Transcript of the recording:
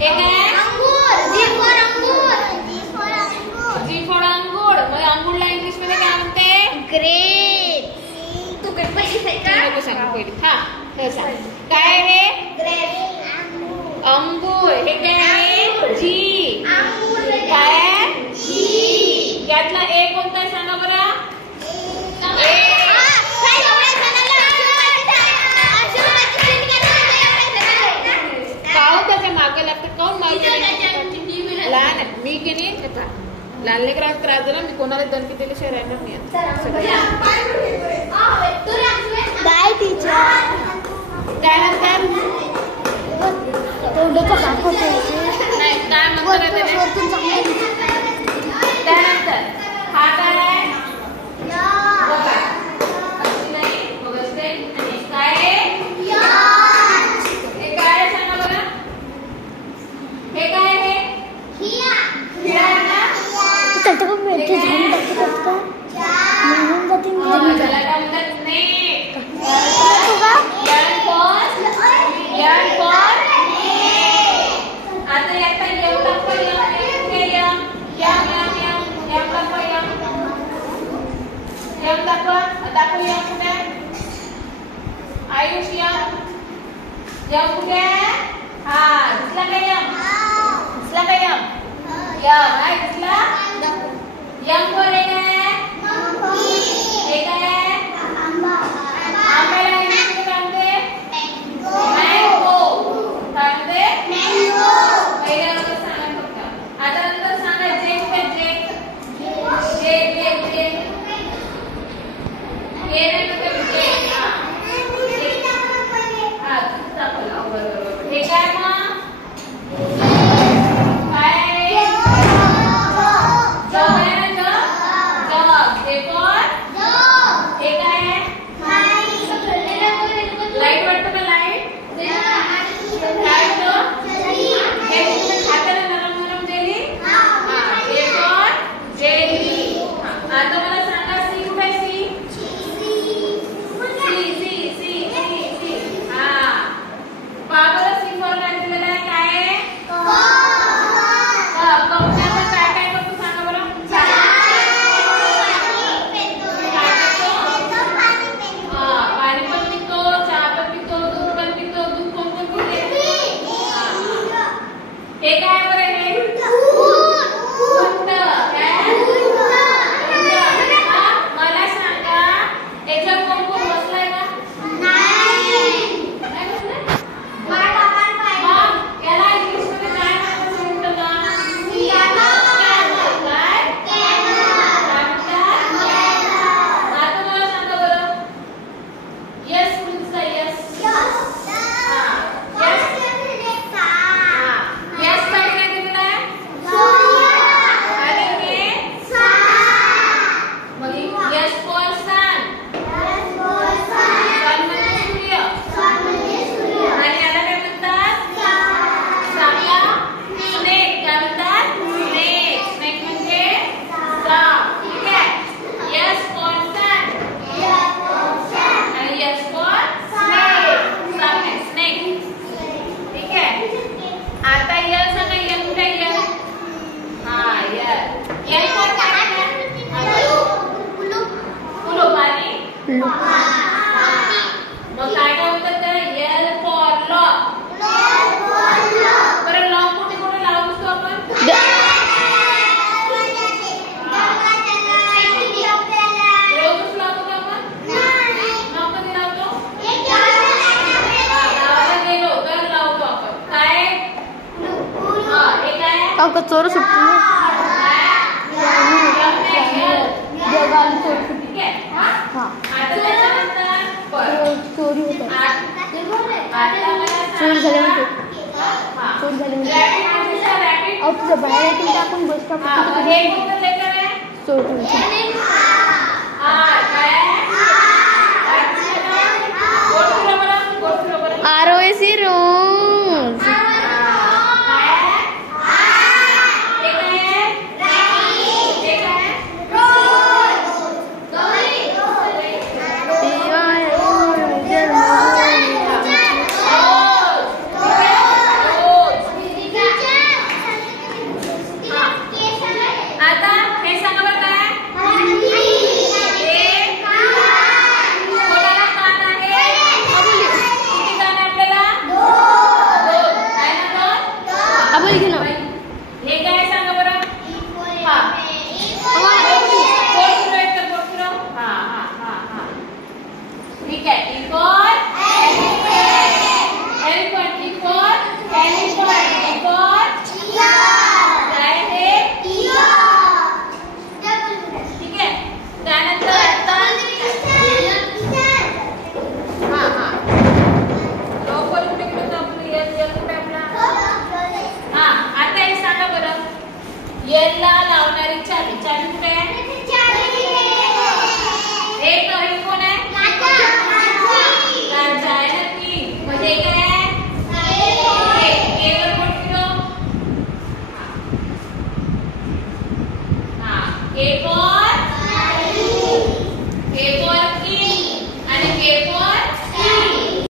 हे काय अंगूर. G for अंगूर. जी फॉर अंगूर. मग अंगूरला इंग्लिश मध्ये काय म्हणते? ग्रेप. तू काय पहिली आहे का? नको सांगू पहिली. हा हे सांग. काय आहे? अंगूर. हे काय आहे? जी. काय आहे? यातला ए कोणता आहे सांगा बरं? त्याच्या मागे लागते काऊन मागे लहान मी की नाही लहान लेकरांना त्रास झाला मी कोणाला दणकी दिल्याशिवाय राहणार नाही. Bye teacher. त्यानंतर नाही काय म्हणतो त्यानंतर हा काय आहे? चोर सुट्टी चोरी चोरी झाले तुझ्या बाहेर येतील आपण बस स्टॉप चोरी ROC room E for elephant. E for elephant. E for giant हे ठीक आहे. त्यानंतर आता हा लोकल कुठे कुठे आपलं यल कुठे आपला हा आता हे सांगा बरं यल ला लावणारी चावी कुठे आहे? एक हे कोण आहे? राजा आहे ना की म्हणजे काय आहे? के वर बोट फिरव. हा के for